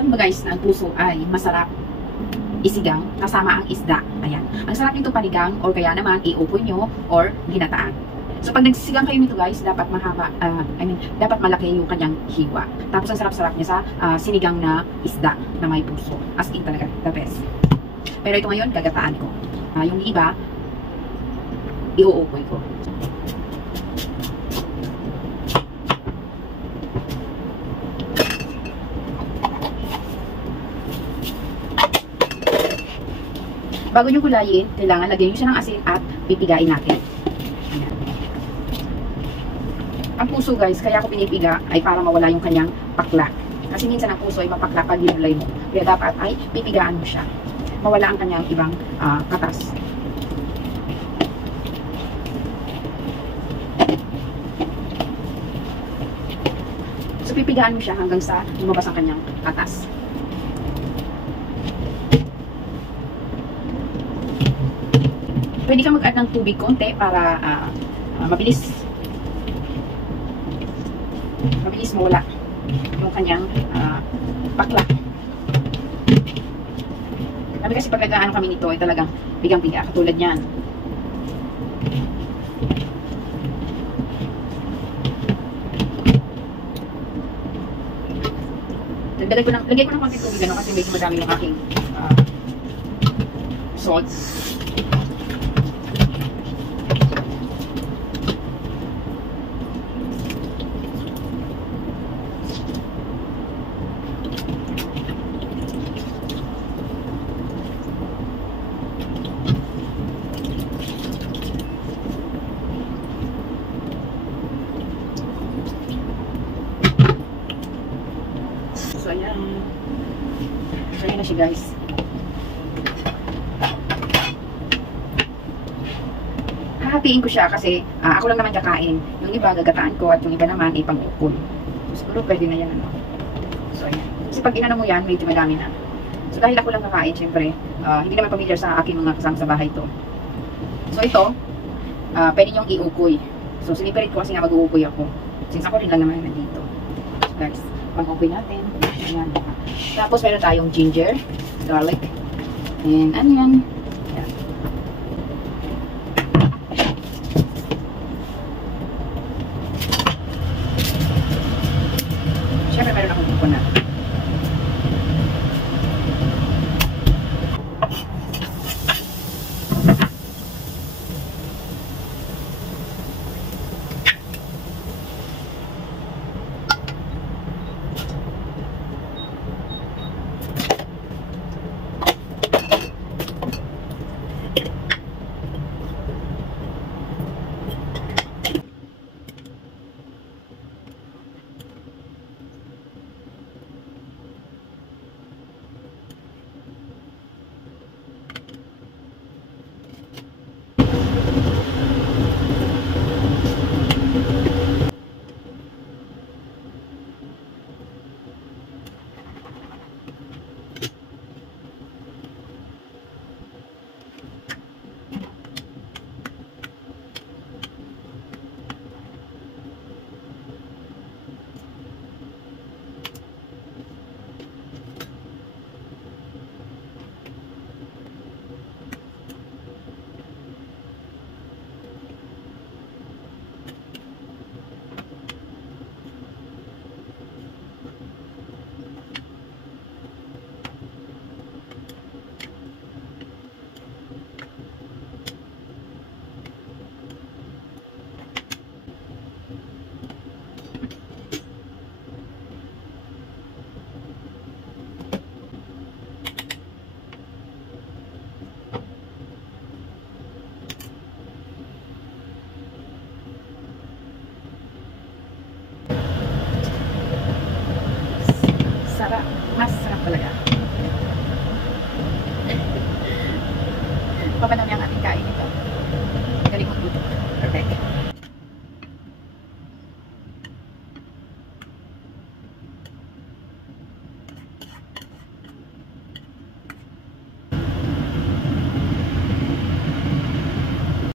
Alam mo ba guys na ang puso ay masarap isigang kasama ang isda. Ayan. Ang sarap nito panigang or kaya naman iupoy nyo or ginataan. So pag nagsisigang kayo nito guys, dapat mahaba, dapat malaki yung kanyang hiwa. Tapos ang sarap-sarap niya sa sinigang na isda na may puso. As in talaga, the best. Pero ito ngayon, gagataan ko. Yung iba, iuupoy ko. Bago nyo gulayin, kailangan lagyan nyo siya ng asin at pipigain natin. Ayan. Ang puso guys, kaya ako pinipiga ay para mawala yung kanyang pakla. Kasi minsan ang puso ay mapakla pag ginulay mo. Kaya dapat ay pipigaan mo siya. Mawala ang kanyang ibang katas. So pipigaan mo siya hanggang sa lumabas ang kanyang katas. Pwede kang mag-add ng tubig konti para mabilis mawala yung kanyang pakla. Sabi kasi pag nag-aano kami nito ay talagang bigang-biga katulad niyan. Lagay ko ng konti tubig kasi medyo madami yung aking salt. So ayan na siya guys. Hahatiin ko siya kasi ako lang naman kakain. Yung iba gagataan ko at yung iba naman ipang-upol. So, siguro pwede na yan ano. So ayan. Kasi pag inano mo yan, medyo madami na. So dahil ako lang kakain, syempre, hindi naman familiar sa aking mga kasama sa bahay ito. So ito, pwede nyong iukoy. So siniperate ko kasi nga mag-uukoy ako. Since ako rin lang naman nandito. So guys, pag-ukoy natin. Ayan. Tapos meron tayong ginger, garlic, and onion. Ayan. Siyempre meron akong coconut. Sarap. Mas sarap talaga. Papanamit